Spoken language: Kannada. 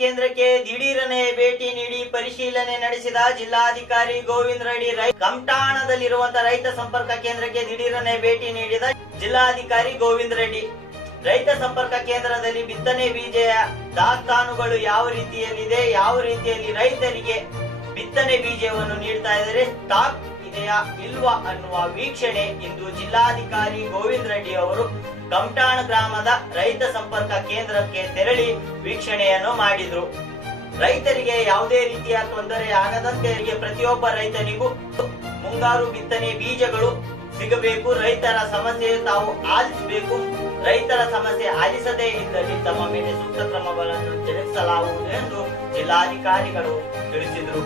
ಕೇಂದ್ರಕ್ಕೆ ದಿಢೀರನೆ ಭೇಟಿ ನೀಡಿ ಪರಿಶೀಲನೆ ನಡೆಸಿದ ಜಿಲ್ಲಾಧಿಕಾರಿ ಗೋವಿಂದ ರೆಡ್ಡಿ, ರೈ ಕಂಟಾಣದಲ್ಲಿರುವಂತಹ ರೈತ ಸಂಪರ್ಕ ಕೇಂದ್ರಕ್ಕೆ ದಿಢೀರನೆ ಭೇಟಿ ನೀಡಿದ ಜಿಲ್ಲಾಧಿಕಾರಿ ಗೋವಿಂದ ರೆಡ್ಡಿ. ರೈತ ಸಂಪರ್ಕ ಕೇಂದ್ರದಲ್ಲಿ ಬಿತ್ತನೆ ಬೀಜ, ದಾಸ್ತಾನುಗಳು ಯಾವ ರೀತಿಯಲ್ಲಿದೆ, ಯಾವ ರೀತಿಯಲ್ಲಿ ರೈತರಿಗೆ ಬಿತ್ತನೆ ಬೀಜವನ್ನು ನೀಡ್ತಾ ಇದ್ದಾರೆ, ಸ್ಟಾಕ್ ಇದೆಯಾ ಇಲ್ವಾ ಅನ್ನುವ ವೀಕ್ಷಣೆ ಇಂದು ಜಿಲ್ಲಾಧಿಕಾರಿ ಗೋವಿಂದ ರೆಡ್ಡಿ ಅವರು ಕಮಟಾಣ ಗ್ರಾಮದ ರೈತ ಸಂಪರ್ಕ ಕೇಂದ್ರಕ್ಕೆ ತೆರಳಿ ವೀಕ್ಷಣೆಯನ್ನು ಮಾಡಿದ್ರು. ರೈತರಿಗೆ ಯಾವುದೇ ರೀತಿಯ ತೊಂದರೆ ಆಗದಂತೆ ಪ್ರತಿಯೊಬ್ಬ ರೈತನಿಗೂ ಮುಂಗಾರು ಬಿತ್ತನೆ ಬೀಜಗಳು ಸಿಗಬೇಕು. ರೈತರ ಸಮಸ್ಯೆ ತಾವು ಆಲಿಸಬೇಕು. ರೈತರ ಸಮಸ್ಯೆ ಆಲಿಸದೇ ಇದ್ದಲ್ಲಿ ತಮ್ಮ ಮೇಲೆ ಸೂಕ್ತ ಕ್ರಮಗಳನ್ನು ಜರುಗಿಸಲಾಗುವುದು ಎಂದು ಜಿಲ್ಲಾಧಿಕಾರಿಗಳು ತಿಳಿಸಿದರು.